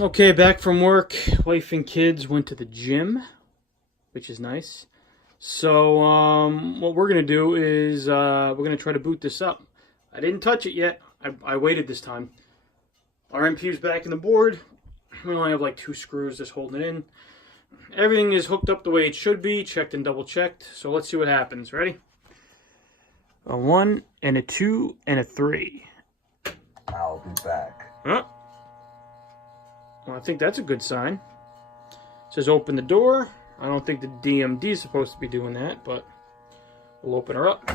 Okay, back from work. Wife and kids went to the gym, which is nice. So, what we're going to do is we're going to try to boot this up. I didn't touch it yet. I waited this time. Our MPU's back in the board. We only have like 2 screws just holding it in. Everything is hooked up the way it should be, checked and double checked. So let's see what happens. Ready? A 1 and a 2 and a 3. I'll be back. Huh? Well, I think that's a good sign. It says open the door. I don't think the DMD is supposed to be doing that, but we'll open her up.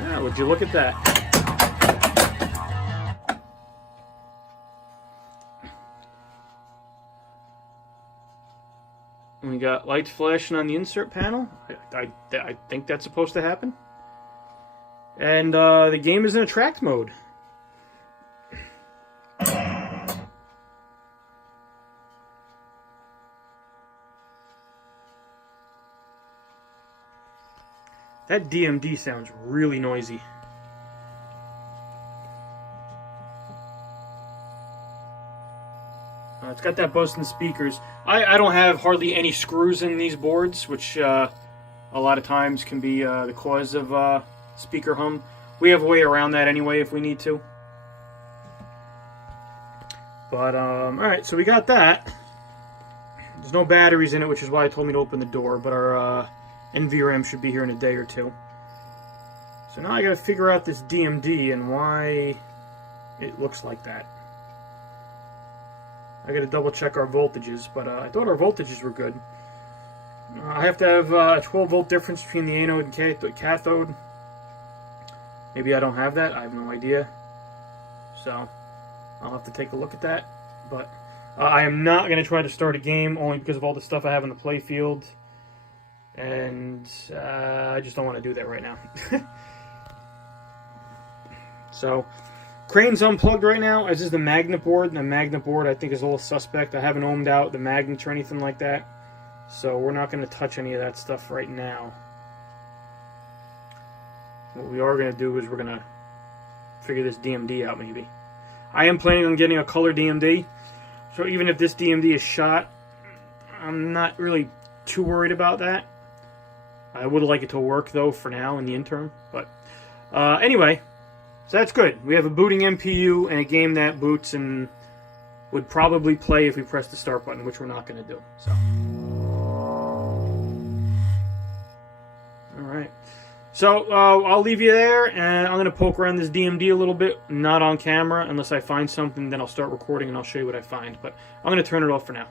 Yeah, would you look at that? We got lights flashing on the insert panel. I think that's supposed to happen. And the game is in attract mode. That DMD sounds really noisy. It's got that buzz in the speakers. I don't have hardly any screws in these boards, which a lot of times can be the cause of speaker hum. We have a way around that anyway if we need to. But, alright, so we got that. There's no batteries in it, which is why it told me to open the door, but our NVRAM should be here in a day or two. So now I gotta figure out this DMD and why it looks like that. I gotta double check our voltages, but I thought our voltages were good. I have to have a 12 volt difference between the anode and cathode. Maybe I don't have that, I have no idea. So I'll have to take a look at that. But I am not going to try to start a game only because of all the stuff I have in the Playfield. And I just don't want to do that right now. So, crane's unplugged right now, as is the magnet board. The magnet board I think is a little suspect. I haven't ohmed out the magnets or anything like that. So we're not going to touch any of that stuff right now. What we are going to do is we're going to figure this DMD out maybe. I am planning on getting a color DMD. So even if this DMD is shot, I'm not really too worried about that. I would like it to work though for now in the interim. But anyway, so that's good. We have a booting MPU and a game that boots and would probably play if we press the start button, which we're not going to do. So. Alright. So, I'll leave you there, and I'm going to poke around this DMD a little bit, not on camera, unless I find something, then I'll start recording and I'll show you what I find, but I'm going to turn it off for now.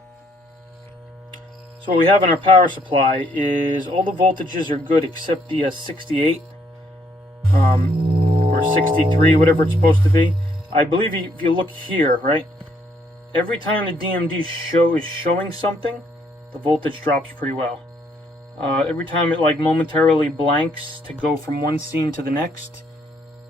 So what we have in our power supply is all the voltages are good except the 68, or 63, whatever it's supposed to be. I believe if you look here, right, every time the DMD is showing something, the voltage drops pretty well. Every time it like momentarily blanks to go from one scene to the next,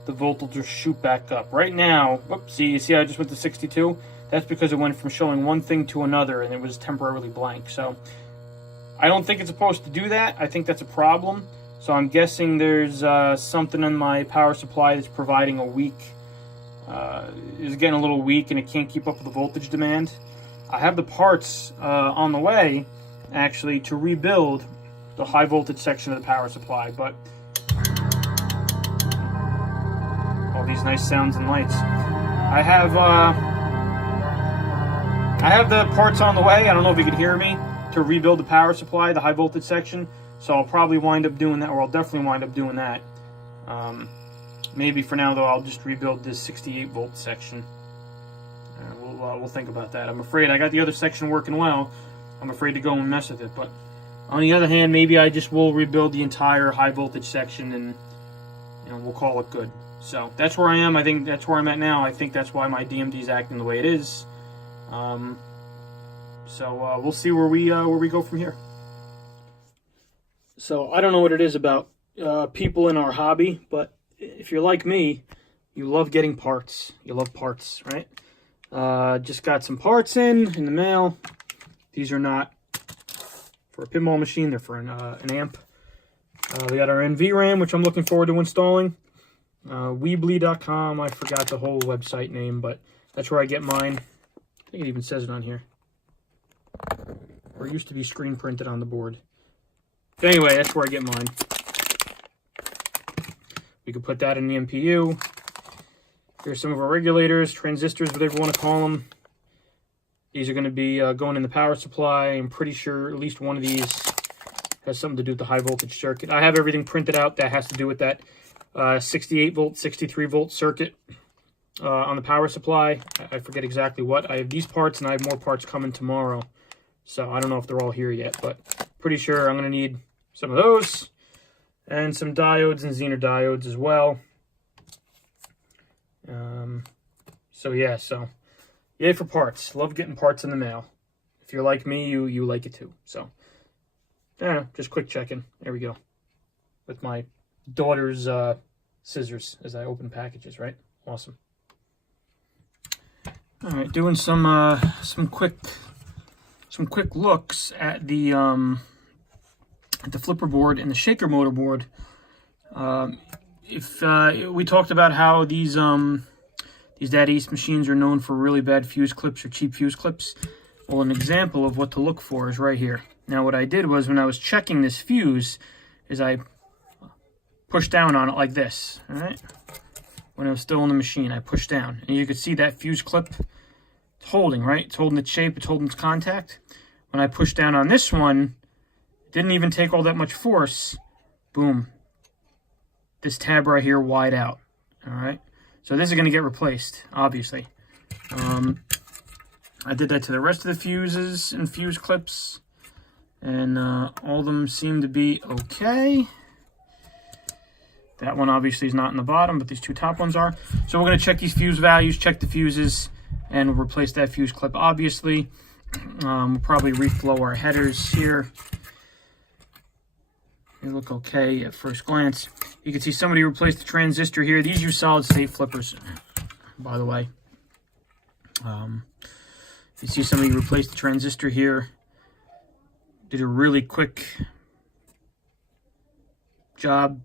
the voltage will shoot back up. Right now, oops, you see I just went to 62? That's because it went from showing one thing to another and it was temporarily blank. So I don't think it's supposed to do that. I think that's a problem. So I'm guessing there's something in my power supply that's providing a weak, is getting a little weak and it can't keep up with the voltage demand. I have the parts on the way, actually, to rebuild the high voltage section of the power supply, but all these nice sounds and lights. I have the parts on the way. I don't know if you can hear me, to rebuild the power supply, the high voltage section. So I'll probably wind up doing that, or I'll definitely wind up doing that. Maybe for now though, I'll just rebuild this 68 volt section. We'll think about that. I'm afraid I got the other section working well. I'm afraid to go and mess with it, but on the other hand, maybe I just will rebuild the entire high voltage section and we'll call it good. So that's where I am. I think that's where I'm at now. I think that's why my DMD is acting the way it is. So we'll see where we go from here. So I don't know what it is about people in our hobby, but if you're like me, you love getting parts. You love parts, right? Just got some parts in the mail. These are not for a pinball machine, they're for an amp. We got our NVRAM, which I'm looking forward to installing. Weebly.com. I forgot the whole website name, but that's where I get mine. I think it even says it on here. Or it used to be screen printed on the board. But anyway, that's where I get mine. We could put that in the MPU. Here's some of our regulators, transistors, whatever you want to call them. These are going to be going in the power supply. I'm pretty sure at least one of these has something to do with the high voltage circuit. I have everything printed out that has to do with that 68 volt, 63 volt circuit on the power supply. I forget exactly what. I have these parts and I have more parts coming tomorrow. So I don't know if they're all here yet, but pretty sure I'm going to need some of those and some diodes and Zener diodes as well. So yeah, yay for parts. Love getting parts in the mail. If you're like me, you like it too. So, yeah, just quick checking. There we go. With my daughter's scissors as I open packages, right? Awesome. All right, doing some quick looks at the flipper board and the shaker motor board. If we talked about how these Dad East machines are known for really bad fuse clips or cheap fuse clips. Well, an example of what to look for is right here. Now, what I did was when I was checking this fuse, is I pushed down on it like this. All right. When it was still in the machine, I pushed down, and you could see that fuse clip. It's holding, right? It's holding its shape. It's holding its contact. When I pushed down on this one, it didn't even take all that much force. Boom. This tab right here wide out. All right. So this is going to get replaced, obviously. I did that to the rest of the fuses and fuse clips, and all of them seem to be okay. That one obviously is not in the bottom, but these two top ones are. So we're going to check these fuse values, check the fuses, and we'll replace that fuse clip, obviously. We'll probably reflow our headers here. They look okay at first glance. You can see somebody replaced the transistor here. These use solid-state flippers, by the way. You see somebody replaced the transistor here. Did a really quick job.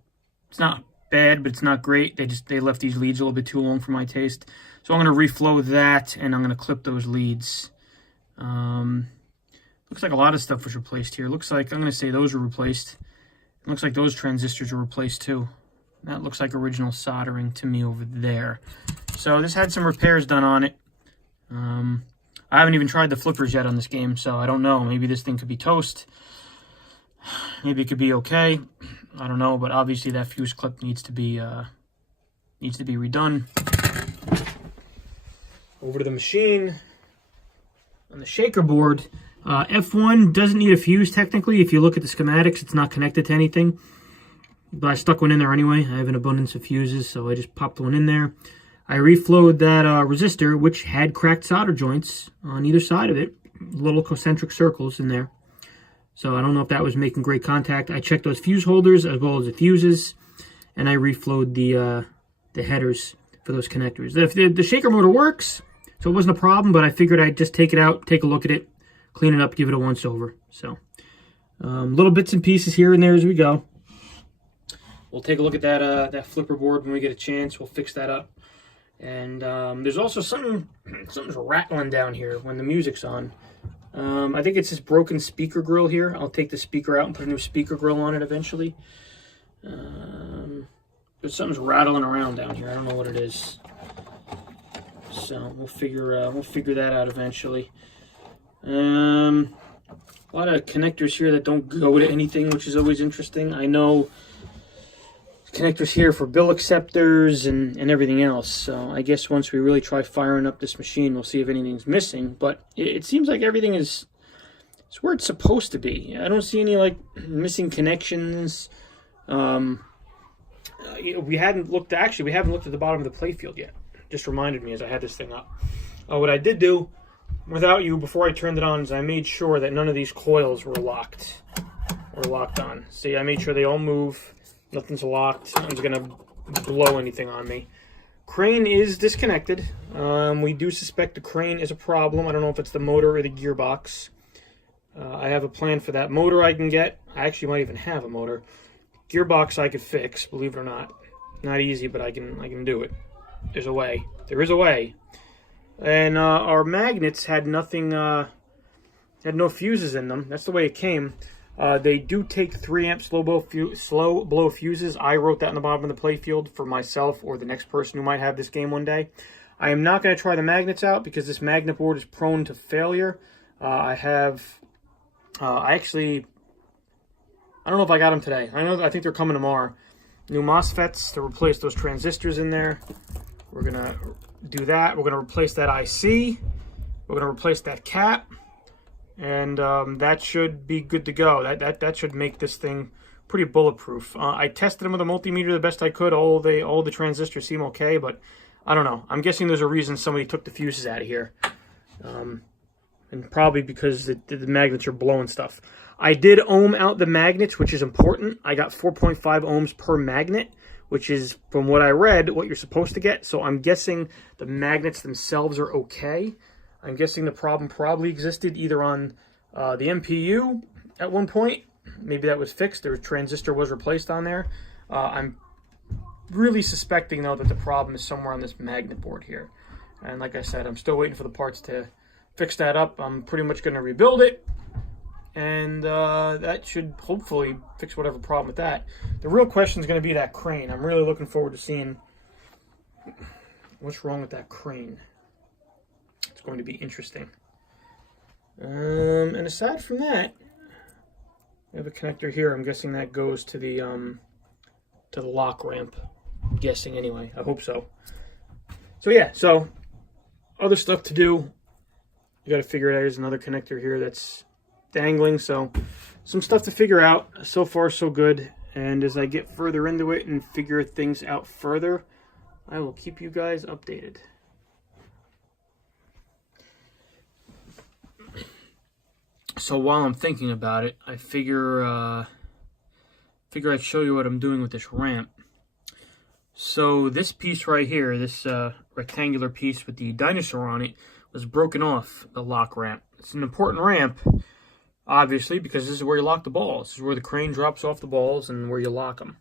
It's not bad, but it's not great. They left these leads a little bit too long for my taste. So I'm going to reflow that, and I'm going to clip those leads. Looks like a lot of stuff was replaced here. Looks like, I'm going to say those were replaced. It looks like those transistors were replaced too. That looks like original soldering to me over there. So this had some repairs done on it. I haven't even tried the flippers yet on this game, so I don't know. Maybe this thing could be toast. Maybe it could be okay. I don't know, but obviously that fuse clip needs to be redone. Over to the machine. On the shaker board, F1 doesn't need a fuse technically. If you look at the schematics, it's not connected to anything. But I stuck one in there anyway. I have an abundance of fuses, so I just popped one in there. I reflowed that resistor, which had cracked solder joints on either side of it. Little concentric circles in there. So I don't know if that was making great contact. I checked those fuse holders as well as the fuses. And I reflowed the headers for those connectors. The shaker motor works, so it wasn't a problem, but I figured I'd just take it out, take a look at it, clean it up, give it a once-over. So little bits and pieces here and there as we go. We'll take a look at that flipper board when we get a chance. We'll fix that up. And there's also something's rattling down here when the music's on. I think it's this broken speaker grill here. I'll take the speaker out and put a new speaker grill on it eventually. But something's rattling around down here. I don't know what it is. So we'll figure that out eventually. A lot of connectors here that don't go to anything, which is always interesting. I know connectors here for bill acceptors and everything else. So I guess once we really try firing up this machine, we'll see if anything's missing. But it seems like everything is where it's supposed to be. I don't see any like missing connections. We haven't looked at the bottom of the playfield yet. Just reminded me as I had this thing up. What I did do without you before I turned it on is I made sure that none of these coils were locked on. See, I made sure they all move. Nothing's locked. Nothing's going to blow anything on me. Crane is disconnected. We do suspect the crane is a problem. I don't know if it's the motor or the gearbox. I have a plan for that. Motor I can get. I actually might even have a motor. Gearbox I could fix, believe it or not. Not easy, but I can do it. There's a way. There is a way. And our magnets had nothing, had no fuses in them. That's the way it came. They do take 3 amp slow blow fuses. I wrote that in the bottom of the playfield for myself or the next person who might have this game one day. I am not going to try the magnets out because this magnet board is prone to failure. I actually, I don't know if I got them today. I think they're coming tomorrow. New MOSFETs to replace those transistors in there. We're going to do that. We're going to replace that IC. We're going to replace that cap. And that should be good to go. That should make this thing pretty bulletproof. I tested them with a multimeter the best I could. All the transistors seem okay, but I don't know. I'm guessing there's a reason somebody took the fuses out of here. And probably because the magnets are blowing stuff. I did ohm out the magnets, which is important. I got 4.5 ohms per magnet, which is, from what I read, what you're supposed to get. So I'm guessing the magnets themselves are okay. I'm guessing the problem probably existed either on the MPU at one point. Maybe that was fixed. Their transistor was replaced on there. I'm really suspecting, though, that the problem is somewhere on this magnet board here. And like I said, I'm still waiting for the parts to fix that up. I'm pretty much going to rebuild it. And that should hopefully fix whatever problem with that. The real question is going to be that crane. I'm really looking forward to seeing what's wrong with that crane. It's going to be interesting. And aside from that, we have a connector here. I'm guessing that goes to the lock ramp. I'm guessing anyway. I hope so. So yeah, so other stuff to do. You got to figure it out. There's another connector here that's dangling. So some stuff to figure out. So far, so good. And as I get further into it and figure things out further, I will keep you guys updated. So while I'm thinking about it, I figure I'd show you what I'm doing with this ramp. So this piece right here, this rectangular piece with the dinosaur on it, was broken off the lock ramp. It's an important ramp, obviously, because this is where you lock the balls. This is where the crane drops off the balls and where you lock them.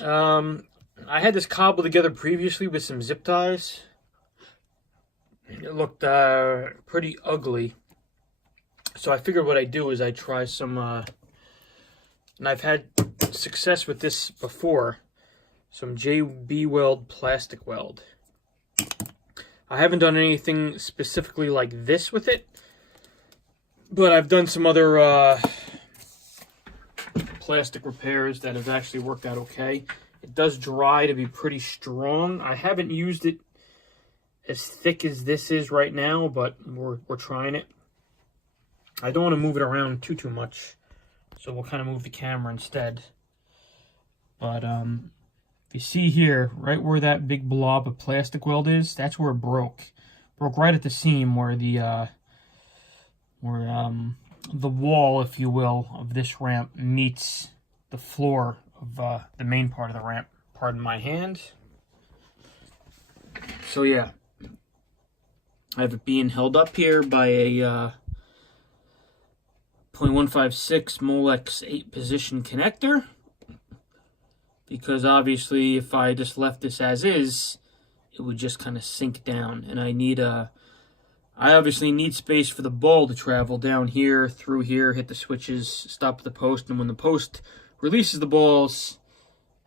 I had this cobbled together previously with some zip ties. It looked pretty ugly. So I figured what I'd do is I'd try some, and I've had success with this before, some JB Weld plastic weld. I haven't done anything specifically like this with it, but I've done some other plastic repairs that have actually worked out okay. It does dry to be pretty strong. I haven't used it as thick as this is right now, but we're trying it. I don't want to move it around too much, so we'll kind of move the camera instead. But if you see here, right where that big blob of plastic weld is, that's where it broke. Broke right at the seam where the wall, if you will, of this ramp meets the floor of the main part of the ramp. Pardon my hand. So yeah, I have it being held up here by a 0.156 Molex 8 position connector, because obviously if I just left this as is, it would just kind of sink down, and I obviously need space for the ball to travel down here, through here, hit the switches, stop at the post, and when the post releases the balls,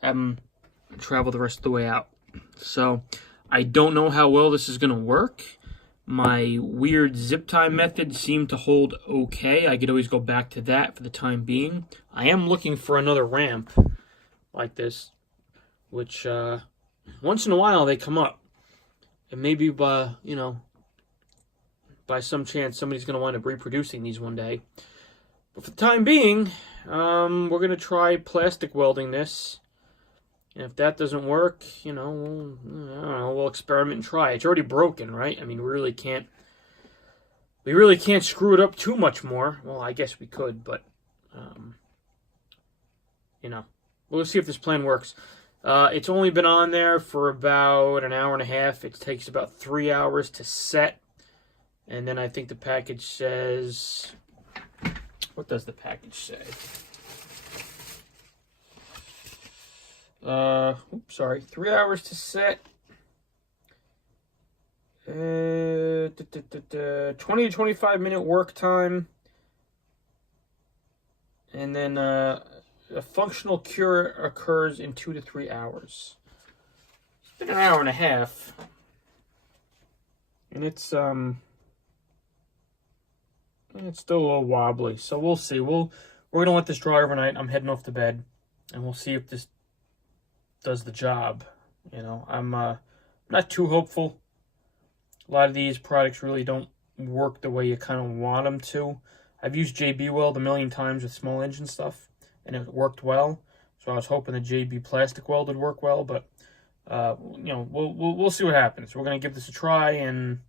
have them travel the rest of the way out. So I don't know how well this is going to work. My weird zip tie method seemed to hold okay. I could always go back to that for the time being. I am looking for another ramp like this, which once in a while they come up. And maybe by some chance somebody's going to wind up reproducing these one day. But for the time being, we're going to try plastic welding this. And if that doesn't work, we'll experiment and try. It's already broken, right? I mean, we really can't screw it up too much more. Well, I guess we could, but we'll see if this plan works. It's only been on there for about an hour and a half. It takes about 3 hours to set. And then I think the package says, what does the package say? Sorry, 3 hours to set. 20 to 25 minute work time. And then a functional cure occurs in 2 to 3 hours. It's been an hour and a half. And it's still a little wobbly. So we'll see. We're gonna let this dry overnight. I'm heading off to bed. And we'll see if this does the job. You know, I'm not too hopeful. A lot of these products really don't work the way you kind of want them to. I've used JB Weld a million times with small engine stuff, and it worked well. So I was hoping the JB plastic weld would work well, but you know, we'll see what happens. We're gonna give this a try, and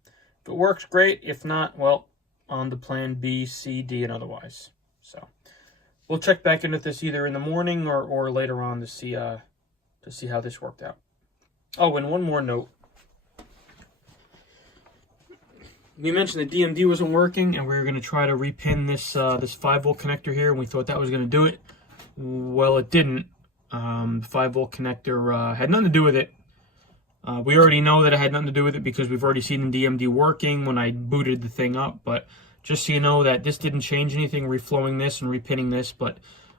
if it works, great. If not, well, on to plan B, C, D, and otherwise. So we'll check back in with this either in the morning or later on to see how this worked out. Oh, and one more note. We mentioned the DMD wasn't working, and we were going to try to repin this 5-volt connector here, and we thought that was going to do it. Well, it didn't. The 5-volt connector had nothing to do with it. We already know that it had nothing to do with it because we've already seen the DMD working when I booted the thing up. But just so you know that this didn't change anything, reflowing this and repinning this. But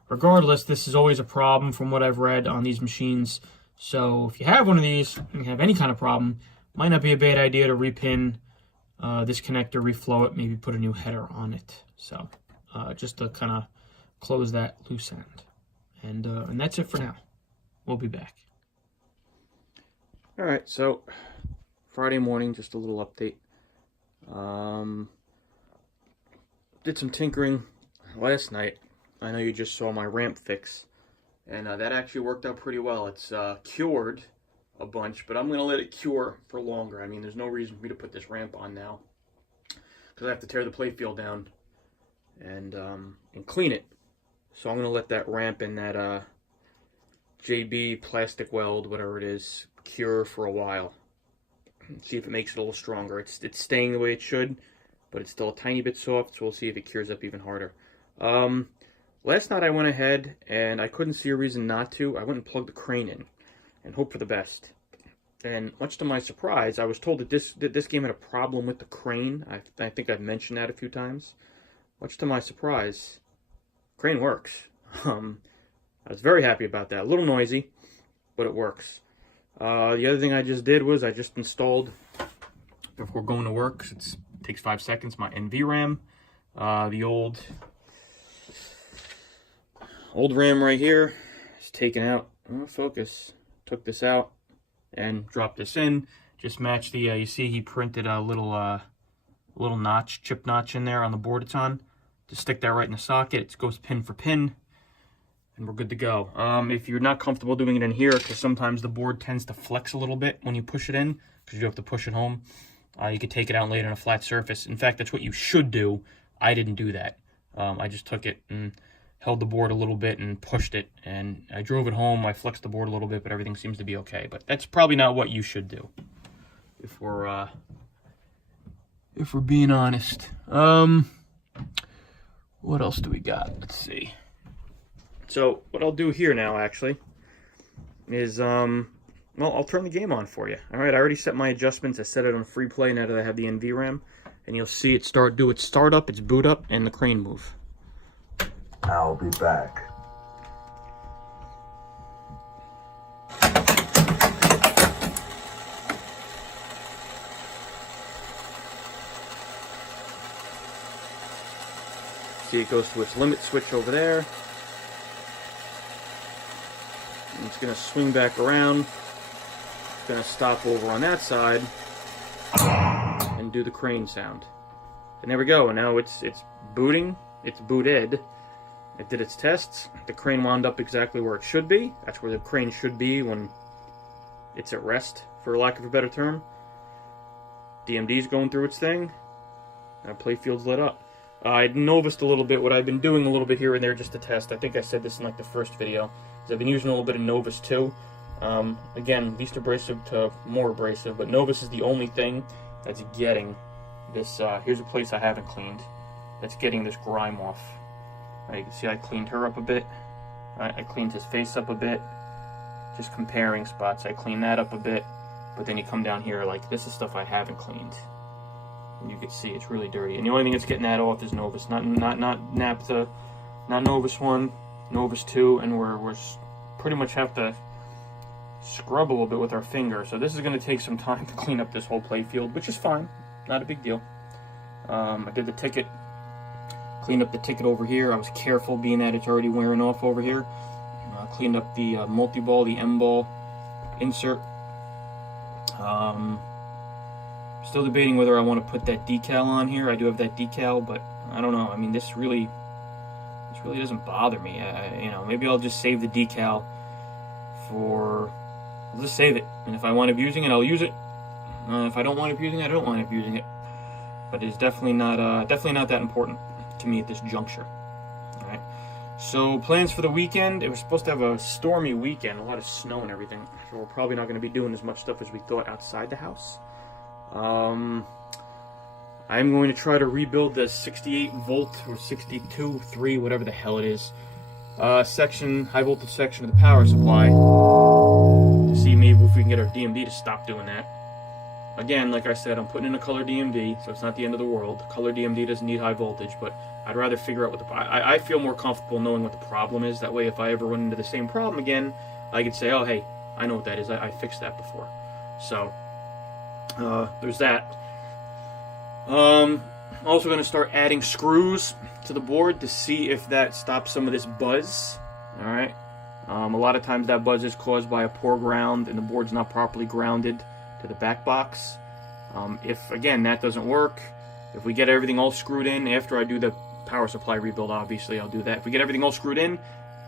regardless, this is always a problem from what I've read on these machines. So if you have one of these and you have any kind of problem, it might not be a bad idea to repin this connector, reflow it, maybe put a new header on it. So just to kind of close that loose end. And that's it for now. We'll be back. All right, so Friday morning, just a little update. Did some tinkering last night. I know you just saw my ramp fix, and that actually worked out pretty well. It's cured a bunch, but I'm going to let it cure for longer. I mean, there's no reason for me to put this ramp on now because I have to tear the playfield down and clean it. So I'm going to let that ramp and that JB plastic weld, whatever it is, cure for a while. See if it makes it a little stronger. It's staying the way it should, but it's still a tiny bit soft, so we'll see if it cures up even harder. Last night I went ahead, and I couldn't see a reason not to. I went and plugged the crane in and hope for the best. And much to my surprise, I was told that this game had a problem with the crane. I think I've mentioned that a few times. Much to my surprise, crane works. I was very happy about that. A little noisy, but it works. The other thing I just did was I just installed, before going to work, 'cause it takes 5 seconds, my NVRAM. The old RAM right here is taken out. Focus. Took this out and dropped this in. Just matched the, you see he printed a little notch, chip notch in there on the board it's on. Just stick that right in the socket. It goes pin for pin, and we're good to go. If you're not comfortable doing it in here, because sometimes the board tends to flex a little bit when you push it in, because you have to push it home, you could take it out and lay it on a flat surface. In fact, that's what you should do. I didn't do that. I just took it and held the board a little bit and pushed it, and I drove it home. I flexed the board a little bit, but everything seems to be okay. But that's probably not what you should do, if we're being honest. What else do we got? Let's see. So what I'll do here now, actually, is well, I'll turn the game on for you. All right, I already set my adjustments. I set it on free play now that I have the NVRAM, and you'll see it do its startup, its boot up, and the crane move. I'll be back. See, it goes to its limit switch over there. And it's going to swing back around. It's going to stop over on that side and do the crane sound. And there we go. And now it's booting. It's booted. It did its tests. The crane wound up exactly where it should be. That's where the crane should be when it's at rest, for lack of a better term. DMD's going through its thing. Playfield's lit up. I novused a little bit, what I've been doing a little bit here and there just to test. I think I said this in like the first video. I've been using a little bit of Novus too. Again, least abrasive to more abrasive, but Novus is the only thing that's getting this. Here's a place I haven't cleaned that's getting this grime off. You can see I cleaned her up a bit. I cleaned his face up a bit. just comparing spots. I clean that up a bit, but then you come down here, like, this is stuff I haven't cleaned. And you can see it's really dirty. And the only thing that's getting that off is Novus, not Naphtha, not Novus 1, Novus 2, and we're pretty much have to scrub a little bit with our finger. So this is going to take some time to clean up this whole playfield, which is fine, not a big deal. I did the ticket, cleaned up the ticket over here. I was careful, being that it's already wearing off over here. Cleaned up the multi-ball, the M-ball insert. Still debating whether I want to put that decal on here. I do have that decal, but I don't know. I mean, this really doesn't bother me. You know, maybe I'll just save the decal for. I'll just save it, and if I wind up using it, I'll use it. If I don't wind up using it, I don't wind up using it. But it's definitely not that important to me at this juncture. All right. So plans for the weekend. It was supposed to have a stormy weekend, a lot of snow and everything. So we're probably not going to be doing as much stuff as we thought outside the house. I'm going to try to rebuild the 68 volt or 62.3, whatever the hell it is, section, high voltage section of the power supply, to see maybe if we can get our DMD to stop doing that. Again, like I said, I'm putting in a color DMD, so it's not the end of the world. Color DMD doesn't need high voltage, but I'd rather figure out what I feel more comfortable knowing what the problem is. That way, if I ever run into the same problem again, I could say, oh, hey, I know what that is. I fixed that before. So, there's that. Also going to start adding screws to the board to see if that stops some of this buzz. Alright. A lot of times that buzz is caused by a poor ground and the board's not properly grounded to the back box. If, again, that doesn't work, if we get everything all screwed in after I do the power supply rebuild, obviously I'll do that. If we get everything all screwed in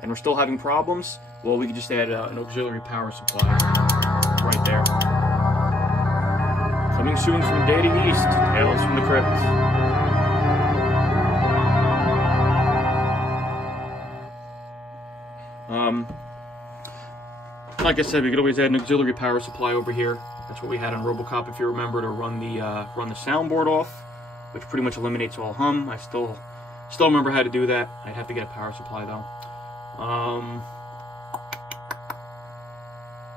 and we're still having problems, well, we can just add an auxiliary power supply right there. Coming soon from Dating East, Tales from the Crypt. Like I said, we could always add an auxiliary power supply over here. That's what we had on RoboCop, if you remember, to run the soundboard off, which pretty much eliminates all hum. I still remember how to do that. I'd have to get a power supply though.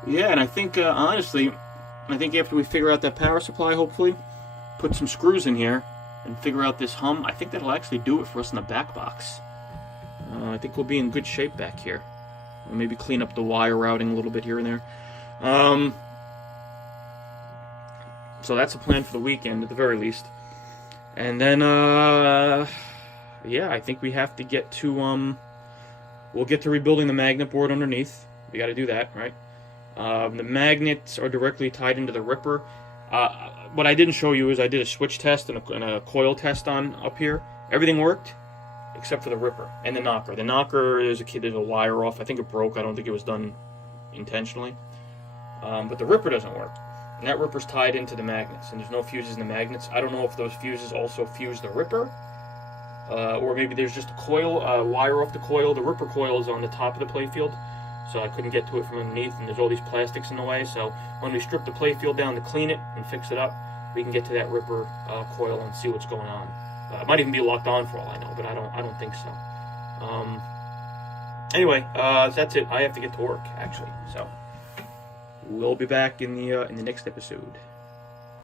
Yeah, and I think honestly, after we figure out that power supply, hopefully, put some screws in here and figure out this hum, I think that'll actually do it for us in the back box. I think we'll be in good shape back here. We'll maybe clean up the wire routing a little bit here and there. So that's a plan for the weekend at the very least. And then, yeah, I think we have to get to, we'll get to rebuilding the magnet board underneath. We got to do that, right? The magnets are directly tied into the ripper. What I didn't show you is I did a switch test and a coil test on up here. Everything worked except for the ripper and the knocker. The knocker, there's a wire off. I think it broke. I don't think it was done intentionally. But the ripper doesn't work. And that ripper's tied into the magnets, and there's no fuses in the magnets. I don't know if those fuses also fuse the ripper, or maybe there's just a coil, wire off the coil. The ripper coil is on the top of the playfield, so I couldn't get to it from underneath, and there's all these plastics in the way. So when we strip the playfield down to clean it and fix it up, we can get to that ripper coil and see what's going on. It might even be locked on for all I know, but I don't think so. Anyway, that's it. I have to get to work actually, so we'll be back in the next episode.